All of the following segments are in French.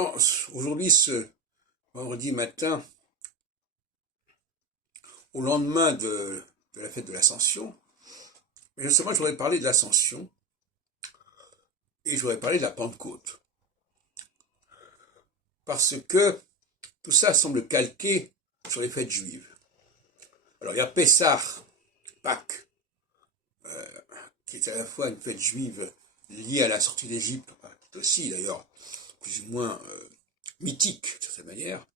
Non, aujourd'hui, ce vendredi matin, au lendemain de la fête de l'Ascension, justement, je voudrais parler de l'Ascension et je voudrais parler de la Pentecôte. Parce que tout ça semble calqué sur les fêtes juives. Alors, il y a Pessah, Pâques, qui est à la fois une fête juive liée à la sortie d'Égypte, qui est aussi d'ailleurs plus ou moins mythique, de certaine manière,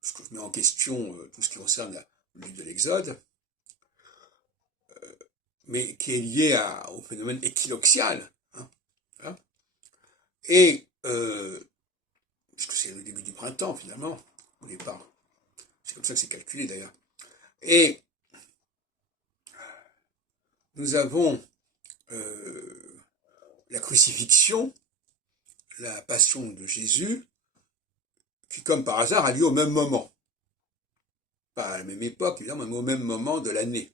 parce que je mets en question tout ce qui concerne le livre de l'Exode, mais qui est lié au phénomène équinoxial. Hein, et, puisque c'est le début du printemps, finalement, au départ. C'est comme ça que c'est calculé, d'ailleurs. Et nous avons la crucifixion, la passion de Jésus, qui, comme par hasard, a lieu au même moment. Pas à la même époque, évidemment, mais au même moment de l'année.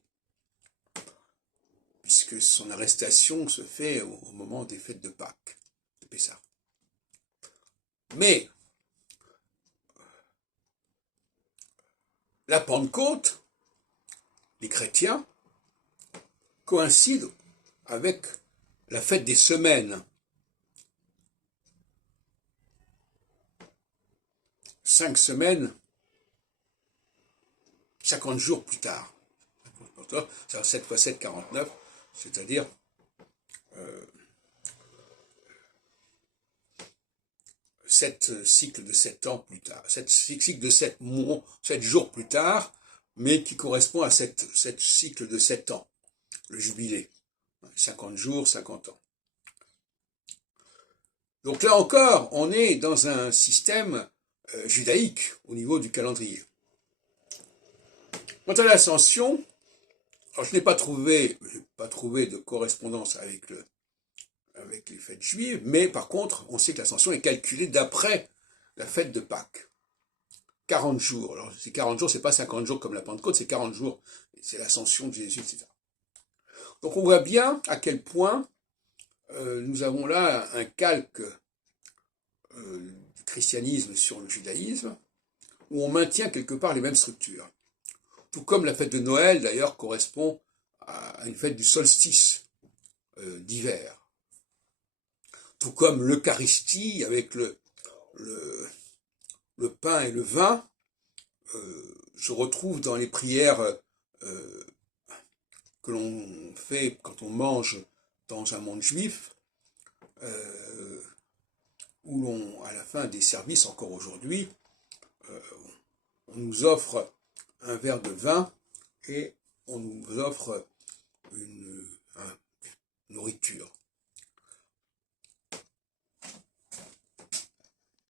Puisque son arrestation se fait au moment des fêtes de Pâques, de Pessah. Mais la Pentecôte, les chrétiens, coïncide avec la fête des semaines. 5 semaines, 50 jours plus tard. C'est 7 x 7, 49, c'est-à-dire 7 cycles de 7 ans plus tard, 7 cycles de 7 jours plus tard, mais qui correspond à 7 cycles de 7 ans, le jubilé, 50 jours, 50 ans. Donc là encore, on est dans un système judaïque au niveau du calendrier. Quant à l'ascension, alors je n'ai pas trouvé de correspondance avec les fêtes juives, mais par contre, on sait que l'ascension est calculée d'après la fête de Pâques. 40 jours. Alors, ces 40 jours, c'est pas 50 jours comme la Pentecôte, c'est 40 jours. C'est l'ascension de Jésus, etc. Donc, on voit bien à quel point nous avons là un calque du christianisme sur le judaïsme, où on maintient quelque part les mêmes structures. Tout comme la fête de Noël, d'ailleurs, correspond à une fête du solstice d'hiver. Tout comme l'Eucharistie, avec le pain et le vin, se retrouve dans les prières que l'on fait quand on mange dans un monde juif, où à la fin des services, encore aujourd'hui, on nous offre un verre de vin et on nous offre une